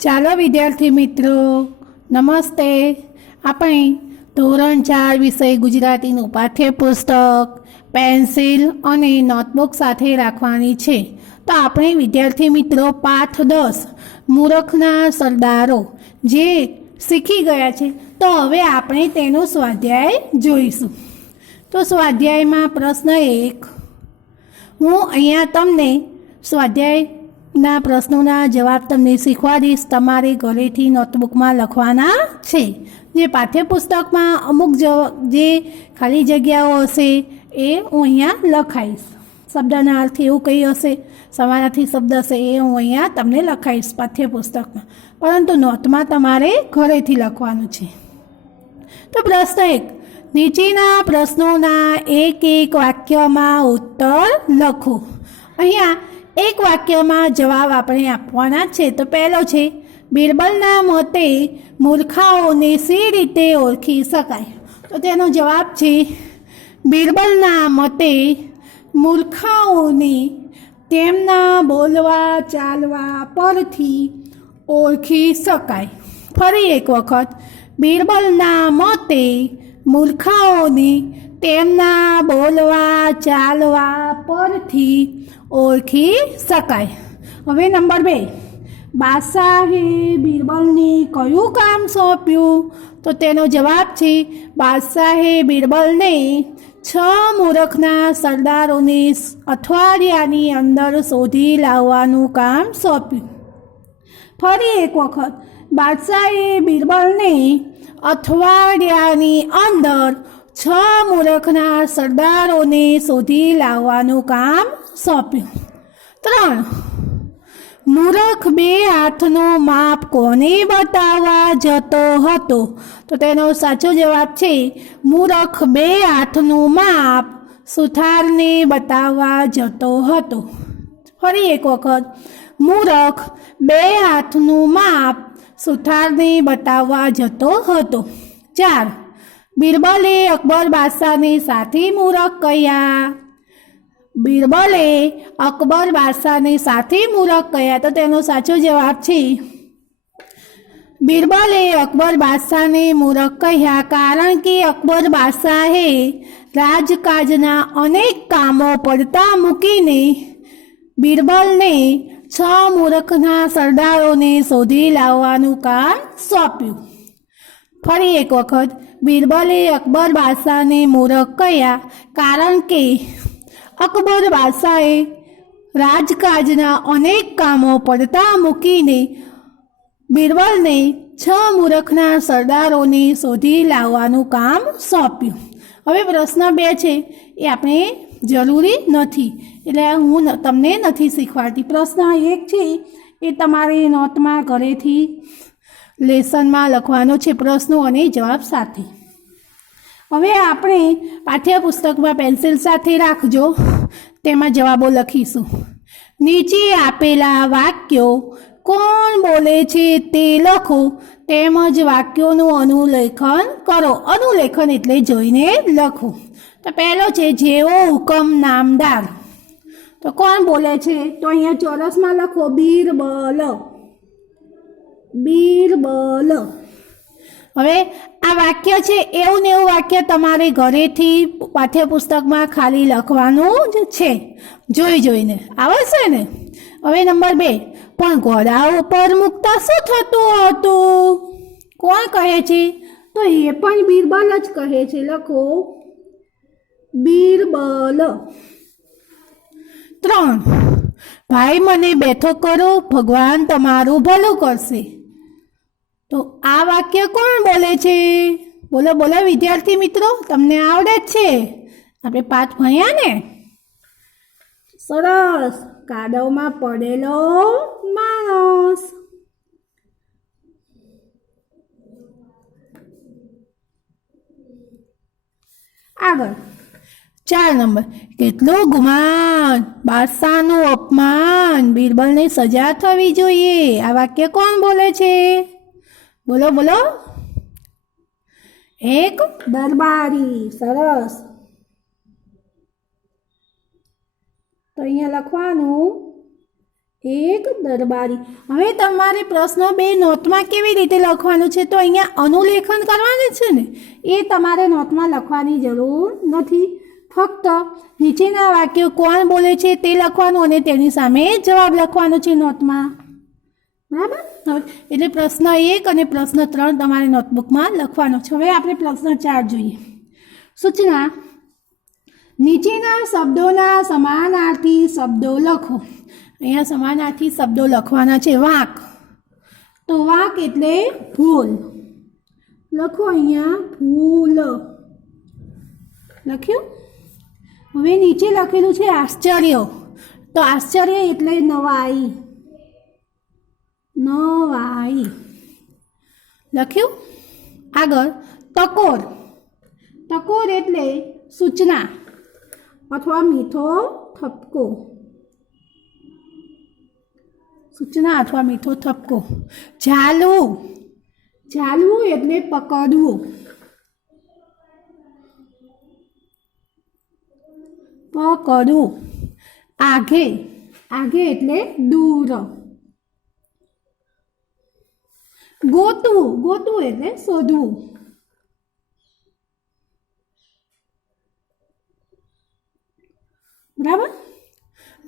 ચાલો વિદ્યાર્થી મિત્રો, નમસ્તે. આપણે ધોરણ 4 વિષય ગુજરાતીનું પાઠ્યપુસ્તક પેન્સિલ અને નોટબુક સાથે રાખવાની છે. તો આપણે વિદ્યાર્થી મિત્રો પાઠ 10 મૂરખના સરદારો જે શીખી ગયા છે, તો હવે આપણે તેનો સ્વાધ્યાય જોઈશું. તો સ્વાધ્યાયમાં પ્રશ્ન 1, હું અહીંયા તમને સ્વાધ્યાયના પ્રશ્નોના જવાબ તમને શીખવાડીશ. તમારે ઘરેથી નોટબુકમાં લખવાના છે. જે પાઠ્યપુસ્તકમાં અમુક જે ખાલી જગ્યાઓ હશે એ હું અહીંયા લખાઈશ. શબ્દના અર્થ એવું કંઈ હશે, સમાનાર્થી શબ્દ હશે, એ હું અહીંયા તમને લખાઈશ પાઠ્યપુસ્તકમાં, પરંતુ નોટમાં તમારે ઘરેથી લખવાનું છે. તો પ્રશ્ન 1, નીચેના પ્રશ્નોના એક વાક્યમાં ઉત્તર લખો. અહીંયા એક વાક્યમાં જવાબ આપણે આપવાના છે. તો પહેલો છે, બિરબલના મતે મૂર્ખાઓને સી રીતે ઓળખી શકાય. તો તેનો જવાબ છે, બિરબલના મતે મૂર્ખાઓને તેમના બોલવા ચાલવા પરથી ઓળખી શકાય. ફરી એક વખત, બિરબલના મતે મૂર્ખાઓને તેમના બોલવા ચાલવા પરથી ઓળખી શકાય. હવે નંબર 2, બાદશાહે બિરબલને કયું કામ સોંપ્યું. તો તેનો જવાબ છે, બાદશાહે બિરબલને 6 મૂરખના સરદારોને અઠવાડિયાની અંદર શોધી લાવવાનું કામ સોંપ્યું. ફરી એક વખત, બાદશાહે બિરબલને અઠવાડિયાની અંદર 6 મૂરખના સરદારોને શોધી લાવવાનું કામ સોંપ્યું. 3, મૂરખ 2 હાથનો માપ કોને બતાવવા જતો હતો. તો તેનો સાચો જવાબ છે, મૂરખ 2 હાથનું માપ સુથારને બતાવવા જતો હતો. ફરી એક વખત, મૂરખ 2 હાથનું માપ સુથારને બતાવવા જતો હતો. 4, બિરબલે અકબર બાદશાહને સાથી મૂરખ કહ્યા. બિરબલે અકબર બાદશાહને સાથી મૂરખ કહ્યા. તો તેનો સાચો જવાબ છે, બિરબલે અકબર બાદશાહને મૂરખ કહ્યા કારણ કે અકબર બાદશાહે રાજકાજના અનેક કામો પડતા મૂકીને બિરબલને 6 મૂરખના સરદારોને શોધી લાવવાનું કામ સોંપ્યું. ફરી એક વખત, બિરબલે અકબર બાદશાહને મૂરખ કહ્યા કારણ કે અકબર બાદશાહે રાજકાજના અનેક કામો પડતા મૂકીને બિરબલને 6 મૂરખના સરદારોને શોધી લાવવાનું કામ સોંપ્યું. હવે પ્રશ્ન 2 છે, એ આપણે જરૂરી નથી, એટલે હું તમને નથી શીખવાડતી. પ્રશ્ન 1 છે એ તમારે નોટમાં ઘરેથી લેસનમાં લખવાનો છે, પ્રશ્નો અને જવાબ સાથે. હવે આપણે પાઠ્યપુસ્તકમાં પેન્સિલ સાથે રાખજો, તેમાં જવાબો લખીશું. નીચે આપેલા વાક્યો કોણ બોલે છે તે લખો, તેમજ વાક્યોનું અનુલેખન કરો. અનુલેખન એટલે જોઈને લખો. તો પહેલો છે, જેવો હુકમ નામદાર. તો કોણ બોલે છે? તો અહીંયા ચોરસમાં લખો, બિરબલ. બિરબલ. હવે આ વાક્ય છે, એવું ને એવું વાક્ય તમારે ઘરેથી પાઠ્યપુસ્તકમાં ખાલી લખવાનું જ છે, જોઈને આવશે ને. હવે નંબર 2, પણ ઘોડા ઉપર મૂકતા શું થતું હતું? કોણ કહે છે? તો એ પણ બિરબલ જ કહે છે. લખો, બિરબલ. 3, ભાઈ મને બેઠો કરો, ભગવાન તમારું ભલું કરશે. તો આ વાક્ય કોણ બોલે છે? બોલો બોલો વિદ્યાર્થી મિત્રો, તમને આવડે જ છે, આપણે પાઠ ભણ્યા ને. સરસ. કાદવમાં પડેલો માણસ. આગળ 4 નંબર, કેટલું ગુમાન, બાદશાહનું અપમાન, બિરબલને સજા થવી જોઈએ. આ વાક્ય કોણ બોલે છે? બોલો બોલો. એક દરબારી. સરસ. તો અહીંયા લખવાનું, એક દરબારી. હવે તમારે પ્રશ્ન 2 નોટમાં કેવી રીતે લખવાનું છે? તો અહીંયા અનુલેખન કરવાનું છે ને, એ તમારે નોટમાં લખવાની જરૂર નથી. ફક્ત નીચેના વાક્યો કોણ બોલે છે તે લખવાનું અને તેની સામે જવાબ લખવાનો છે નોટમાં. બરાબર? એટલે પ્રશ્ન 1 અને પ્રશ્ન 3 તમારે નોટબુકમાં લખવાનો છે. હવે આપણે પ્રશ્ન 4 જોઈએ. સૂચના: નીચેના શબ્દોના સમાનાર્થી શબ્દો લખો. અહીંયા સમાનાર્થી શબ્દો લખવાના છે. વાંક, તો વાંક એટલે ફૂલ. લખો અહીંયા ફૂલ લખ્યું. હવે નીચે લખેલું છે આશ્ચર્ય, તો આશ્ચર્ય એટલે નવાઈ. નવાઈ લખ્યું. આગળ ટકોર. ટકોર એટલે સૂચના અથવા મીઠો ઠપકો. સૂચના અથવા મીઠો ઠપકો. ઝાલવું. ઝાલવું એટલે પકડવું. પકડવું. આઘે. આઘે એટલે દૂર. ગોતવું. ગોતવું એટલે શોધવું. બરાબર?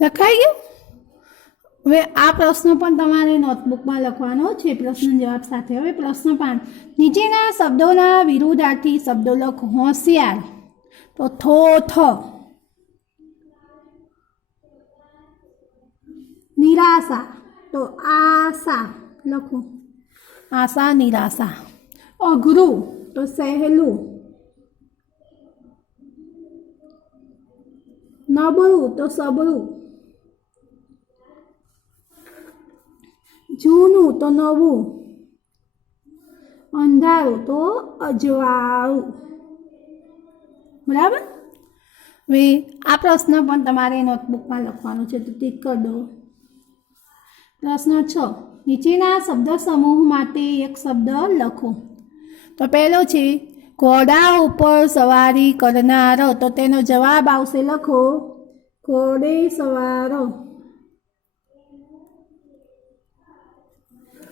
લખાઈ ગયું? હવે આ પ્રશ્ન પણ તમારે નોટબુકમાં લખવાનો છે પ્રશ્ન જવાબ સાથે. હવે પ્રશ્ન 5, નીચેના શબ્દોના વિરુદ્ધાર્થી શબ્દો લખો. હોશિયાર, તો થોથ. નિરાશા, તો આશા લખો. આશા, નિરાશા. અઘરું, તો સહેલું. નબળું, તો સબળું. જૂનું, તો નવું. અંધારું, તો અજવાળું. બરાબર? હવે આ પ્રશ્ન પણ તમારે નોટબુકમાં લખવાનો છે, તો ટીક કરી દો. પ્રશ્ન 6, નીચેના શબ્દ સમૂહ માટે એક શબ્દ લખો. તો પહેલો છે ઘોડા ઉપર સવારી કરનાર, તો તેનો જવાબ આવશે. લખો ઘોડે સવાર.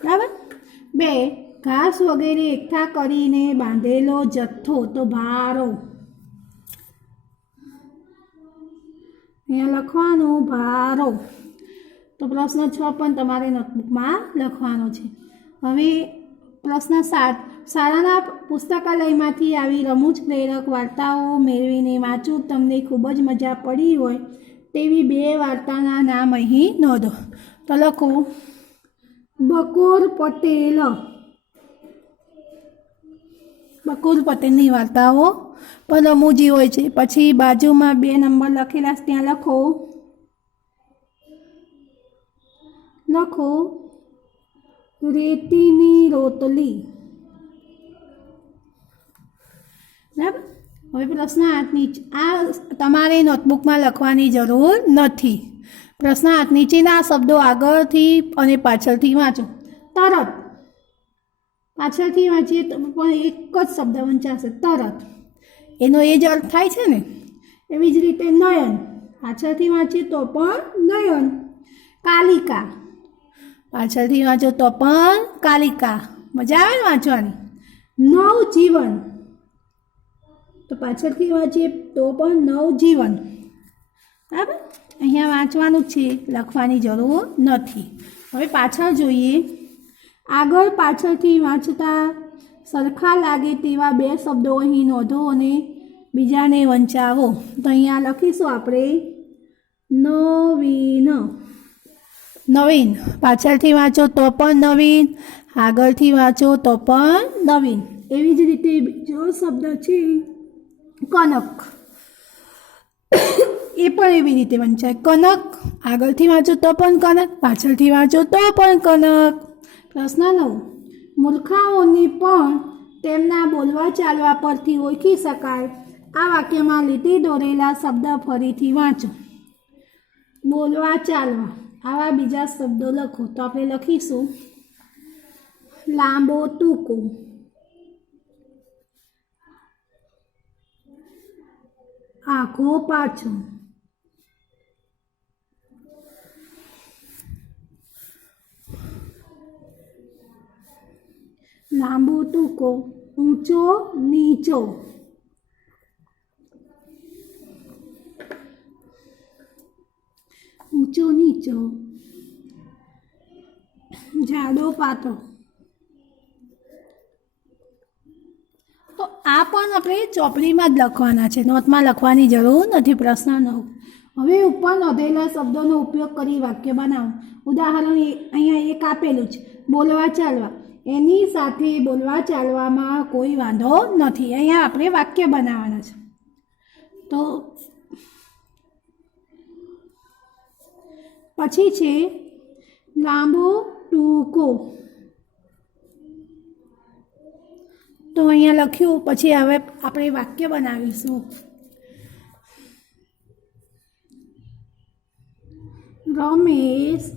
બરાબર? 2, ઘાસ વગેરે એકઠા કરીને બાંધેલો જથ્થો, તો ભારો. અહીંયા લખવાનું ભારો. તો પ્રશ્ન 6 પણ તમારે નોટબુકમાં લખવાનો છે. હવે પ્રશ્ન 7, શાળાના પુસ્તકાલયમાંથી આવી રમૂજ પ્રેરક વાર્તાઓ મેળવીને વાંચો. તમને ખૂબ જ મજા પડી હોય તેવી 2 વાર્તાના નામ અહીં નોંધો. તો લખો બકોર પટેલ. બકોર પટેલની વાર્તાઓ પણ રમૂજી હોય છે. પછી બાજુમાં 2 નંબર લખેલા ત્યાં લખો રેતીની રોટલી. બરાબર? હવે પ્રશ્ન 8, આ તમારે નોટબુકમાં લખવાની જરૂર નથી. પ્રશ્ન 8, નીચેના શબ્દો આગળથી અને પાછળથી વાંચો. તરત. પાછળથી વાંચીએ તો પણ એક જ શબ્દ વંચાશે, તરત. એનો એ જ અર્થ થાય છે ને. એવી જ રીતે નયન. પાછળથી વાંચીએ તો પણ નયન. કાલિકા. પાછળથી વાંચો તો પણ કાલિકા. મજા આવે ને વાંચવાની. નવજીવન. તો પાછળથી વાંચીએ તો પણ નવજીવન. બરાબર? અહીંયા વાંચવાનું છે, લખવાની જરૂર નથી. હવે પાછળ જોઈએ. આગળ પાછળથી વાંચતા સરખા લાગે તેવા 2 શબ્દો અહીં નોંધો અને બીજાને વંચાવો. તો અહીંયા લખીશું આપણે નવીન. નવીન. પાછળથી વાંચો તો પણ નવીન, આગળથી વાંચો તો પણ નવીન. એવી જ રીતે બીજો શબ્દ છે કનક. એ પણ એવી રીતે વંચાય. કનક. આગળથી વાંચો તો પણ કનક, પાછળથી વાંચો તો પણ કનક. પ્રશ્ન 9, મૂર્ખાઓને પણ તેમના બોલવા ચાલવા પરથી ઓળખી શકાય. આ વાક્યમાં લીટી દોરેલા શબ્દ ફરીથી વાંચો. બોલવા ચાલવા. આવા બીજા શબ્દો લખો. તો આપણે લખીશું લાંબો ટૂંકો. આખો પાછો. લાંબો ટૂંકો, ઊંચો નીચો, ઊંચો નીચો, જાડો પાતળો. તો આ પણ આપણે ચોપડીમાં જ લખવાના છે, નોટમાં લખવાની જરૂર નથી. પ્રશ્ન 9. હવે ઉપર નોંધેલા શબ્દોનો ઉપયોગ કરી વાક્ય બનાવો. ઉદાહરણ અહીંયા એક આપેલું છે, બોલવા ચાલવા. એની સાથે બોલવા ચાલવામાં કોઈ વાંધો નથી. અહીંયા આપણે વાક્ય બનાવવાના છે. તો પછી છે લાંબો ટૂંકો. તો અહીંયા લખ્યું, પછી હવે આપણે વાક્ય બનાવીશું. રમેશ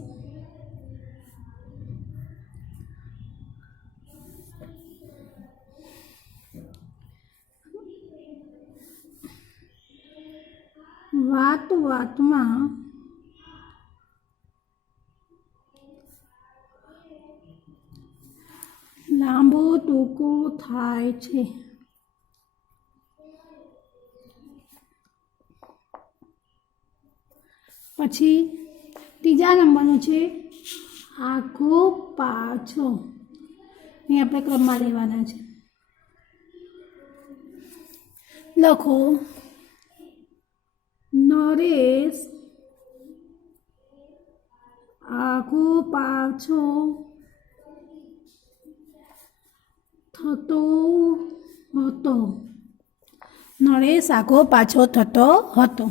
વાતમાં લાંબો ટૂંકો થાય છે. પછી ત્રીજા નંબરનું છે આખો પાછો. અહીં આપણે ક્રમમાં લેવાના છે. લખો, નરેશ આખો પાછો થતો હતો. નરેશ આખો પાછો થતો હતો.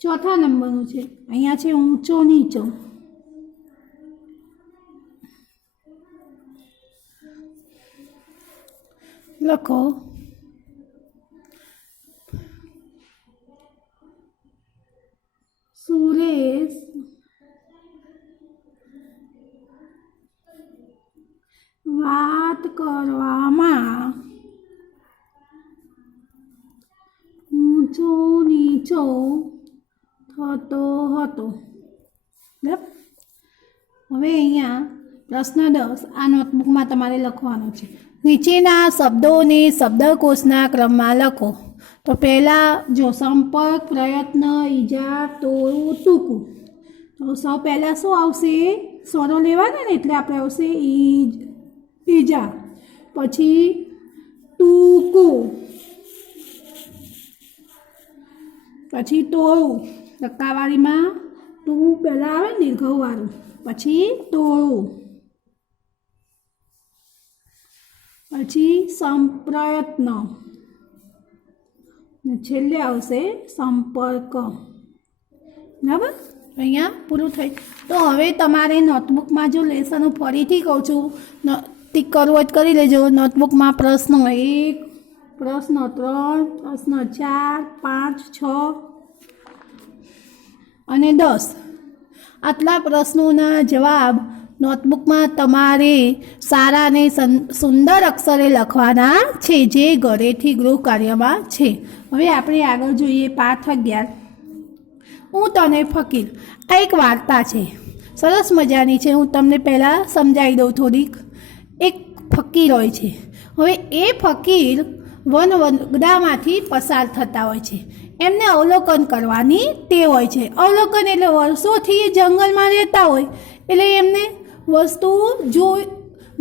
ચોથા નંબરનું છે, અહીંયા છે ઊંચો નીચો. લખો, સુરેશ વાત કરવામાં ઊંચો નીચો થતો હતો. બરાબર. હવે અહીંયા પ્રશ્ન 10 આ નોટબુકમાં તમારે લખવાનો છે. નીચેના શબ્દોને શબ્દકોશના ક્રમમાં લખો. તો પહેલાં જો સંપર્ક, પ્રયત્ન, ઈજા, તોડવું, ટૂંકું. તો સૌ પહેલાં શું આવશે? સ્વરો લેવાના ને, એટલે આપણે આવશે ઈજા. પછી ટૂંકું, પછી તોડવું. ટકાવાળીમાં ટૂ પહેલાં આવે ને દીર્ઘવાળું, પછી તોડવું. પછી સંપ્રયત્ન, છેલ્લે આવશે સંપર્ક. બરાબર. અહીંયા પૂરું થઈ. તો હવે તમારે નોટબુકમાં જો લેસન ફરીથી કહું છું, ટીક કરવું હોય કરી લેજો. નોટબુકમાં પ્રશ્ન 1, પ્રશ્ન 3, પ્રશ્ન 4, 5, 6 અને 10 આટલા પ્રશ્નોના જવાબ નોટબુકમાં તમારે સારા અને સુંદર અક્ષરે લખવાના છે, જે ઘરેથી ગૃહ કાર્યમાં છે. હવે આપણે આગળ જોઈએ પાઠ 11. હું તને ફકીર. આ એક વાર્તા છે, સરસ મજાની છે. હું તમને પહેલાં સમજાવી દઉં થોડીક. એક ફકીર હોય છે. હવે એ ફકીર વનવગડામાંથી પસાર થતા હોય છે. એમને અવલોકન કરવાની ટેવ હોય છે. અવલોકન એટલે વર્ષોથી એ જંગલમાં રહેતા હોય, એટલે એમને વસ્તુઓ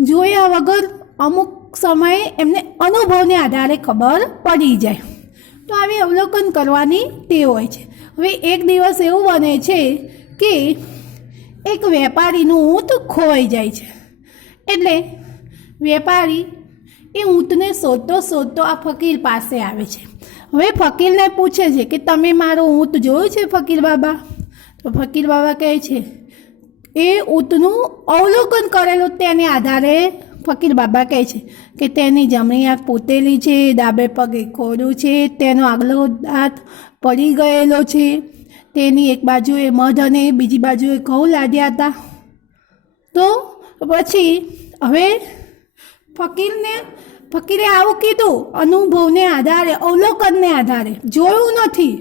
જોયા વગર અમુક સમયે એમને અનુભવને આધારે ખબર પડી જાય. તો આવી અવલોકન કરવાની ટેવ હોય છે. હવે એક દિવસ એવું બને છે કે એક વેપારીનું ઊંટ ખોવાઈ જાય છે. એટલે વેપારી એ ઊંટને શોધતો આ ફકીર પાસે આવે છે. હવે ફકીરને પૂછે છે કે તમે મારું ઊંટ જોયું છે ફકીર બાબા? તો ફકીર બાબા કહે છે એ ઊંટનું અવલોકન કરેલું તેને આધારે ફકીર બાબા કહે છે કે તેની જમણી આંખ પોતેલી છે, ડાબે પગે ખોડું છે, તેનો આગલો દાંત પડી ગયેલો છે, તેની એક બાજુએ મધ અને બીજી બાજુએ ઘઉં લાદ્યા હતા. તો પછી હવે ફકીરે આવું કીધું અનુભવને આધારે, અવલોકનને આધારે, જોયું નથી.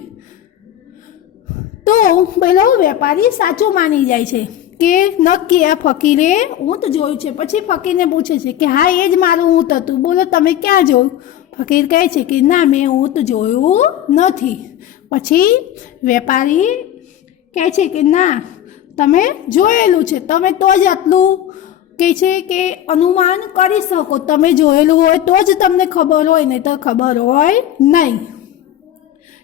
તો પેલો વેપારી સાચું માની જાય છે કે નક્કી આ ફકીરે ઊંટ જોયું છે. પછી ફકીરને પૂછે છે કે હા એ જ મારું ઊંટ હતું, બોલો તમે ક્યાં જોયું? ફકીર કહે છે કે ના મેં ઊંટ જોયું નથી. પછી વેપારી કહે છે કે ના તમે જોયેલું છે, તમે તો જ આટલું કહે છે કે અનુમાન કરી શકો, તમે જોયેલું હોય તો જ તમને ખબર હોય, નહીં તો ખબર હોય નહીં.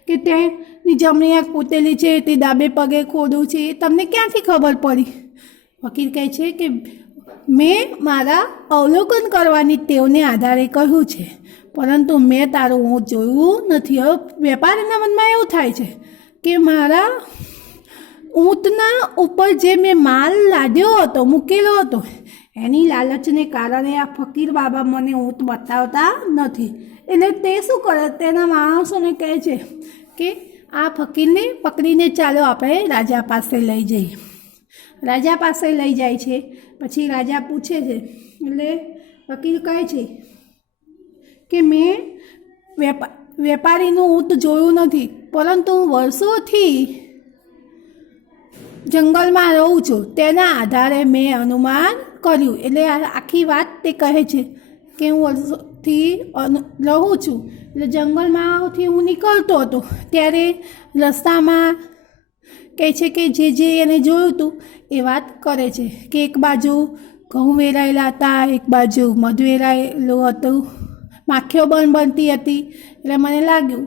કે તેની જમણી આંખ ફૂટેલી છે, તે ડાબે પગે ખોડું છે, તમને ક્યાંથી ખબર પડી? ફકીર કહે છે કે મેં મારા અવલોકન કરવાની ટેવને આધારે કહ્યું છે, પરંતુ મેં તારું ઊંટ જોયું નથી. હવે વેપારીના મનમાં એવું થાય છે કે મારા ઊંટના ઉપર જે મેં માલ લાદ્યો હતો, મૂકેલો હતો, એની લાલચને કારણે આ ફકીર બાબા મને ઊંટ બતાવતા નથી. એટલે તે શું કરે, તેના માણસોને કહે છે કે આ ફકીરને પકડીને ચાલો આપણે રાજા પાસે લઈ જઈએ. રાજા પાસે લઈ જાય છે. પછી રાજા પૂછે છે, એટલે ફકીર કહે છે કે મેં વેપારીનું ઊંટ જોયું નથી, પરંતુ વર્ષોથી જંગલમાં રહું છું, તેના આધારે મેં અનુમાન કર્યું. એટલે આખી વાત તે કહે છે કે હું વર્ષોથી રહું છું, એટલે જંગલમાંથી હું નીકળતો હતો ત્યારે રસ્તામાં કહે છે કે જે એને જોયું હતું એ વાત કરે છે કે એક બાજુ ઘઉં વેરાયેલા હતા, એક બાજુ મધ વેરાયેલું હતું, માખીઓ બનતી હતી. એટલે મને લાગ્યું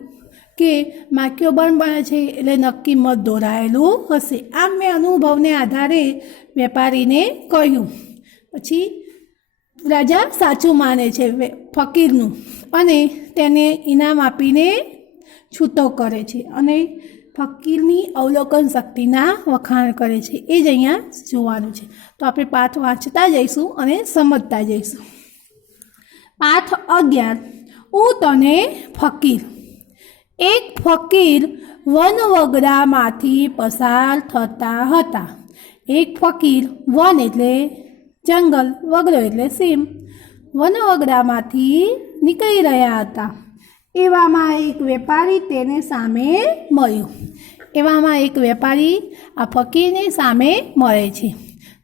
કે માખીઓ બને છે એટલે નક્કી મધ દોરાયેલું હશે. આમ મેં અનુભવને આધારે વેપારીને કહ્યું. પછી રાજા સાચું માને છે ફકીરનું અને તેને ઇનામ આપીને છૂટો કરે છે અને ફકીરની અવલોકન શક્તિના વખાણ કરે છે. એ જ અહીંયા જોવાનું છે. તો આપણે પાઠ વાંચતા જઈશું અને સમજતા જઈશું. પાઠ 11 ઊંટ અને ફકીર. એક ફકીર વનવગડામાંથી પસાર થતા હતા. એક ફકીર, વન એટલે જંગલ, વગડો એટલે સીમ, વનવગડામાંથી નીકળી રહ્યા હતા. એવામાં એક વેપારી તેને સામે મળ્યો. એવામાં એક વેપારી આ ફકીરની સામે મળે છે.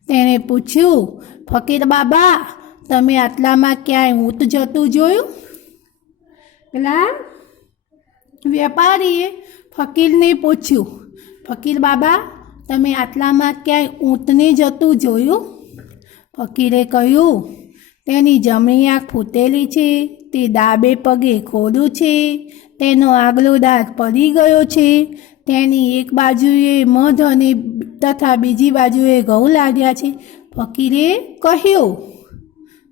તેણે પૂછ્યું, ફકીર બાબા, તમે આટલામાં ક્યાંય ઊંટ જતું જોયું? પેલા વેપારીએ ફકીરને પૂછ્યું, ફકીર બાબા, તમે આટલામાં ક્યાંય ઊંટને જતું જોયું? ફકીરે કહ્યું, તેની જમણી આંખ ફૂટેલી છે, તે ડાબે પગે ખોડું છે, તેનો આગલો દાંત પડી ગયો છે, તેની એક બાજુએ મધ અને તથા બીજી બાજુએ ઘઉં લાગ્યા છે. ફકીરે કહ્યું,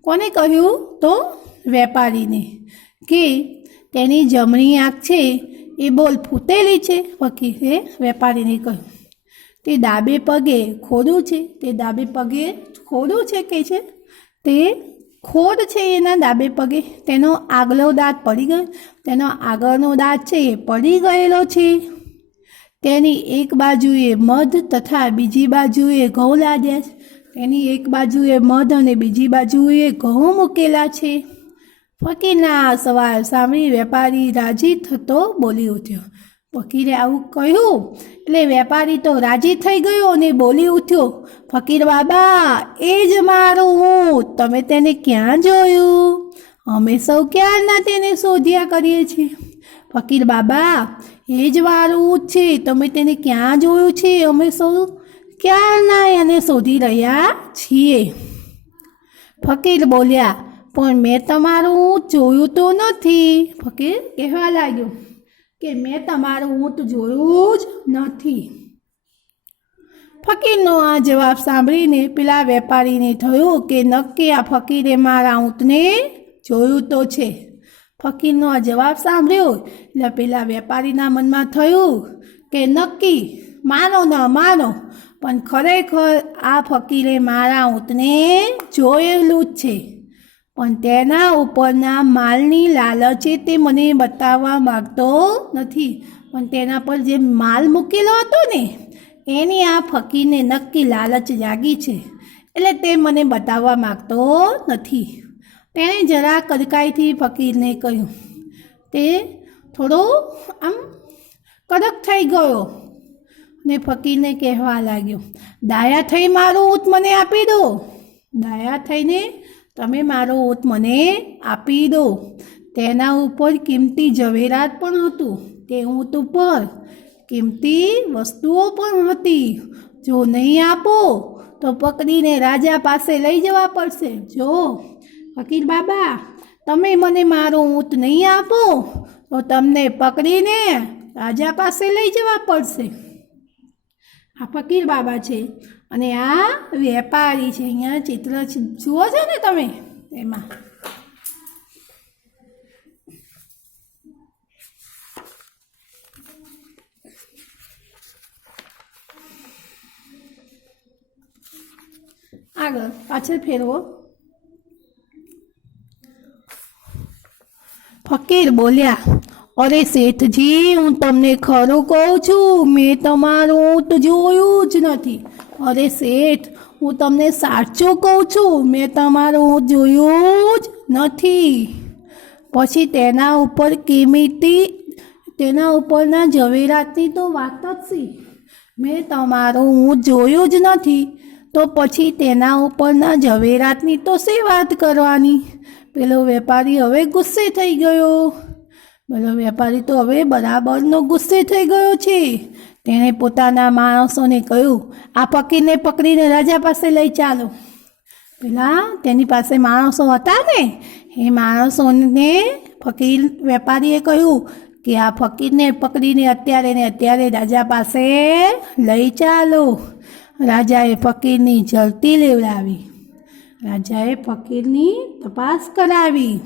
કોને કહ્યું? તો વેપારીને, કે તેની જમણી આંખ છે એ બોલ ફૂટેલી છે. ફકીરે વેપારીને કહ્યું, તે ડાબે પગે ખોડું છે, તે ડાબે પગે ખોડું છે કે છે, તે ખોડ છે એના ડાબે પગે, તેનો આગલો દાંત પડી ગયો, તેનો આગળનો દાંત છે એ પડી ગયેલો છે, તેની એક બાજુએ મધ તથા બીજી બાજુએ ઘઉં લાગ્યા છે, તેની એક બાજુએ મધ અને બીજી બાજુએ ઘઉં મૂકેલા છે. ફકીરના સવાલ સાંભળી વેપારી રાજી થતો બોલી ઉઠ્યો. ફકીરે આવું કહ્યું એટલે વેપારી તો રાજી થઈ ગયો અને બોલી ઉઠ્યો, ફકીર બાબા, એ જ મારું ઊંટ, તમે તેને ક્યાં જોયું? અમે સૌ ક્યારના તેને શોધ્યા કરીએ છીએ. ફકીર બાબા, એ જ મારું ઊંટ છે, તમે તેને ક્યાં જોયું છે? અમે સૌ ક્યારના એને શોધી રહ્યા છીએ. ફકીર બોલ્યા, પણ મેં તમારું ઊંટ જોયું તો નથી. ફકીર કહેવા લાગ્યો કે મેં તમારું ઊંટ જોયું જ નથી. ફકીરનો આ જવાબ સાંભળીને પેલા વેપારીને થયું કે નક્કી આ ફકીરે મારા ઊંટને જોયું તો છે. ફકીરનો આ જવાબ સાંભળ્યો એટલે પેલા વેપારીના મનમાં થયું કે નક્કી માનો ન માનો, પણ ખરેખર આ ફકીરે મારા ઊંટને જોયેલું જ છે, પણ તેના ઉપરના માલની લાલચે તે મને બતાવવા માગતો નથી. પણ તેના પર જે માલ મૂકેલો હતો ને એની આ ફકીરને નક્કી લાલચ જાગી છે, એટલે તે મને બતાવવા માગતો નથી. તેણે જરા કડકાઈથી ફકીરને કહ્યું. તે થોડો આમ કડક થઈ ગયો. ને ફકીરને કહેવા લાગ્યો, દાયા થઈ મારું ઊંટ મને આપી દો, દાયા થઈને તમે મારો ઊંટ મને આપી દો. તેના ઉપર કિંમતી ઝવેરાત પણ હતું, તે ઊંટ ઉપર કિંમતી વસ્તુઓ પણ હતી. જો નહીં આપો તો પકડીને રાજા પાસે લઈ જવા પડશે. જો ફકીર બાબા તમે મને મારો ઊંટ નહીં આપો તો તમને પકડીને રાજા પાસે લઈ જવા પડશે. આ ફકીર બાબા છે અને આ વેપારી છે. અહીંયા ચિત્ર જુઓ છો ને તમે, એમાં આગળ પાછળ ફેરવો. ફકીર બોલ્યા, અરે શેઠજી, હું તમને ખરું કહું છું, મેં તમારું ઊંટ જોયું જ નથી. અરે શેઠ, હું તમને સાચું કહું છું, મેં તમારું ઊંટ જોયું જ નથી. પછી તેના ઉપરના ઝવેરાતની તો વાત જ છે. મેં તમારું ઊંટ જોયું જ નથી તો પછી તેના ઉપરના ઝવેરાતની તો શી વાત કરવાની. પેલો વેપારી હવે ગુસ્સે થઈ ગયો. પેલો વેપારી તો હવે બરાબરનો ગુસ્સે થઈ ગયો છે. તેણે પોતાના માણસોને કહ્યું, આ ફકીરને પકડીને રાજા પાસે લઈ ચાલો. પેલા તેની પાસે માણસો હતા ને, એ માણસોને ફકીર વેપારીએ કહ્યું કે આ ફકીરને પકડીને અત્યારે રાજા પાસે લઈ ચાલો. રાજાએ ફકીરની ઝડપી લેવડાવી. રાજાએ ફકીરની તપાસ કરાવી,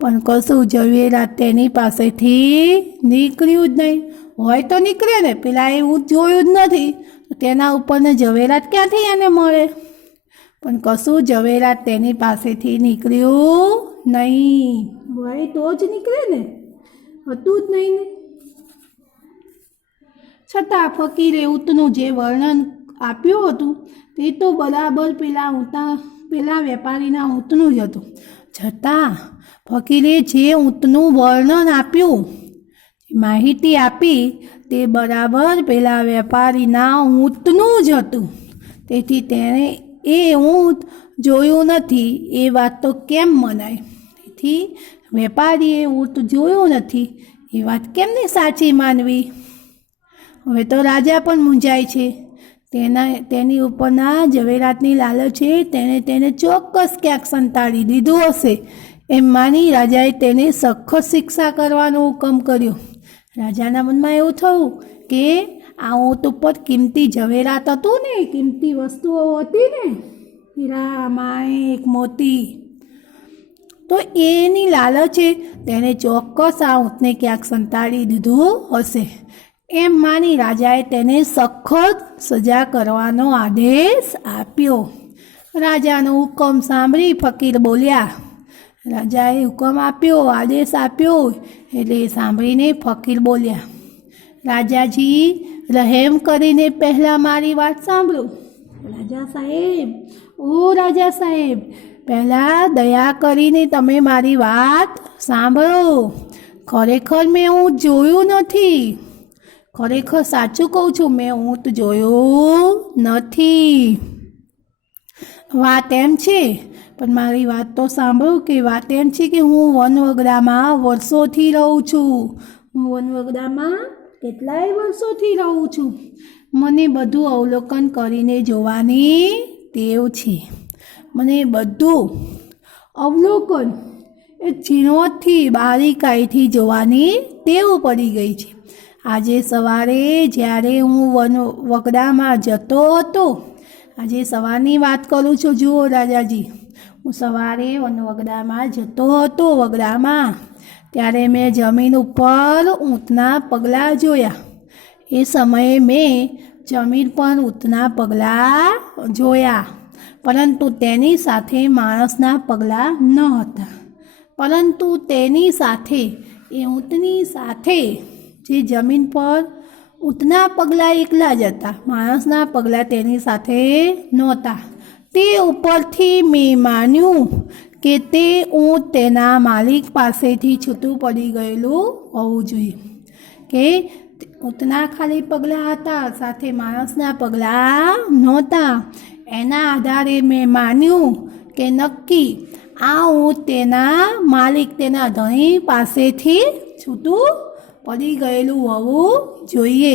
પણ કશું ઝવેરાત તેની પાસેથી નીકળ્યું જ નહીં. હોય તો નીકળે ને, પેલા એવું જોયું જ નથી તો તેના ઉપરને ઝવેરાત ક્યાંથી એને મળે. પણ કશું ઝવેરાત તેની પાસેથી નીકળ્યું નહીં. હોય તો જ નીકળે ને, હતું જ નહીં ને. છતાં ફકીરે ઊંટનું જે વર્ણન આપ્યું હતું તે તો બરાબર પેલા વેપારીના ઊંટનું જ હતું. છતાં ફકીરે જે ઊંટનું વર્ણન આપ્યું, માહિતી આપી, તે બરાબર પેલા વેપારીના ઊંટનું જ હતું. તેથી તેણે એ ઊંટ જોયું નથી એ વાત તો કેમ મનાય. તેથી વેપારીએ ઊંટ જોયું નથી એ વાત કેમની સાચી માનવી. હવે તો રાજા પણ મૂંઝાય છે. તેની ઉપરના ઝવેરાતની લાલચે તેને ચોક્કસ ક્યાંક સંતાડી દીધું હશે એમ માની રાજાએ તેને સખત શિક્ષા કરવાનો હુકમ કર્યો. રાજાના મનમાં એવું થયું કે આ ઊંટ ઉપર કિંમતી ઝવેરાત હતું ને, કિંમતી વસ્તુઓ હતી ને, હીરા, માણેક, મોતી, તો એની લાલચે તેને ચોક્કસ આ ઊંટને ક્યાંક સંતાડી દીધું હશે એમ માની રાજાએ તેને સખત સજા કરવાનો આદેશ આપ્યો. રાજાનો હુકમ સાંભળી ફકીર બોલ્યા. રાજાએ હુકમ આપ્યો, આદેશ આપ્યો એટલે સાંભળીને ફકીર બોલ્યા, રાજાજી, રહેમ કરીને પહેલાં મારી વાત સાંભળો. રાજા સાહેબ, પહેલાં દયા કરીને તમે મારી વાત સાંભળો. ખરેખર મેં ઊંટ જોયું નથી. ખરેખર સાચું કહું છું, મેં ઊંટ જોયું નથી. વાત એમ છે, પણ મારી વાત તો સાંભળો કે વાત એમ છે કે હું વનવગડામાં વર્ષોથી રહું છું. હું વનવગડામાં કેટલાય વર્ષોથી રહું છું. મને બધું અવલોકન કરીને જોવાની ટેવ છે. મને બધું અવલોકન એ ઝીણવટથી બારીકાઈથી જોવાની ટેવ પડી ગઈ છે. આજે સવારે જ્યારે હું વગડામાં જતો હતો, આજે સવારની વાત કરું છું, જુઓ રાજાજી, હું સવારે વગડામાં જતો હતો વગડામાં, ત્યારે મેં જમીન ઉપર ઊંટના પગલાં જોયા. એ સમયે મેં જમીન પર ઊંટના પગલાં જોયા, પરંતુ તેની સાથે માણસના પગલાં ન હતા. પરંતુ તેની સાથે, એ ઊંટની સાથે જે જમીન પર ઊંટના પગલાં એકલા જ હતા, માણસના પગલાં તેની સાથે નહોતા. તે ઉપરથી મેં માન્યું કે તે ઊંટ તેના માલિક પાસેથી છૂટું પડી ગયેલું હોવું જોઈએ. કે ઊંટના ખાલી પગલાં હતા, સાથે માણસના પગલાં નહોતા. એના આધારે મેં માન્યું કે નક્કી આ ઊંટ તેના માલિક, તેના ધણી પાસેથી છૂટું પડી ગયેલું હોવું જોઈએ.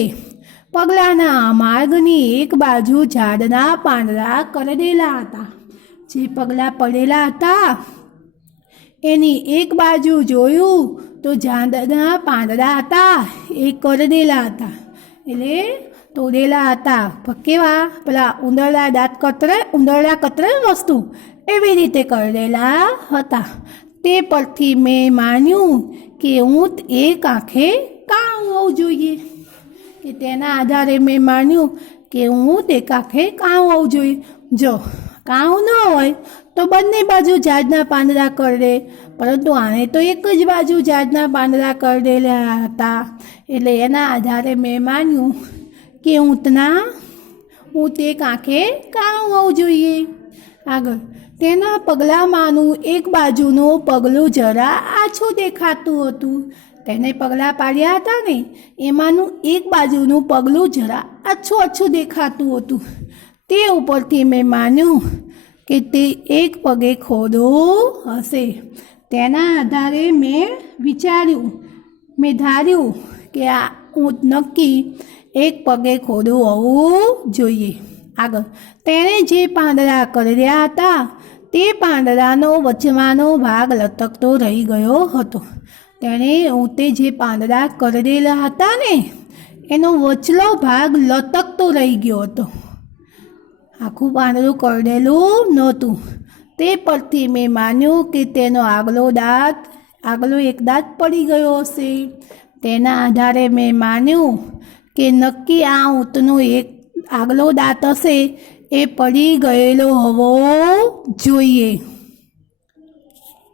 પગલાંના માર્ગની એક બાજુ ઝાડના પાંદડા કરડેલા હતા. જે પગલાં પડેલા હતા એની એક બાજુ જોયું તો ઝાડના પાંદડા હતા એ કરડેલા હતા, એટલે તોડેલા હતા. કેવા પેલા ઉંદરડા કતરે વસ્તુ એવી રીતે કરડેલા હતા. તે પરથી મેં માન્યું કે ઊંટ એક આંખે કાળું હોવું જોઈએ. કે તેના આધારે મેં માન્યું કે ઊંટ એક આંખે કાળું હોવું જોઈએ. જો કાળું ન હોય તો બંને બાજુ ઝાડના પાંદડા કરડે, પરંતુ આને તો એક જ બાજુ ઝાડના પાંદડા કરડેલા હતા. એટલે એના આધારે મેં માન્યું કે ઊંટ એક આંખે કાળું હોવું જોઈએ. આગળ, તેના પગલાંમાંનું એક બાજુનું પગલું જરા આછું દેખાતું હતું. તેને પગલાં પાડ્યા હતા ને એમાંનું એક બાજુનું પગલું જરા આછું દેખાતું હતું. તે ઉપરથી મેં માન્યું કે તે એક પગે ખોડું હશે. તેના આધારે મેં ધાર્યું કે આ ઊંટ નક્કી એક પગે ખોડું હોવું જોઈએ. આગળ, તેણે જે પાંદડા કરડ્યા હતા તે પાંદડાનો વચમાંનો ભાગ લટકતો રહી ગયો હતો. ઊંટે જે પાંદડા કરડેલા હતા ને એનો વચલો ભાગ લટકતો રહી ગયો હતો. આખું પાંદડું કરડેલું નહોતું. તે પરથી મેં માન્યું કે તેનો આગલો એક દાંત પડી ગયો હશે. તેના આધારે મેં માન્યું કે નક્કી આ ઊંટનો એક આગલો દાંત હશે એ પડી ગયેલો હોવો જોઈએ.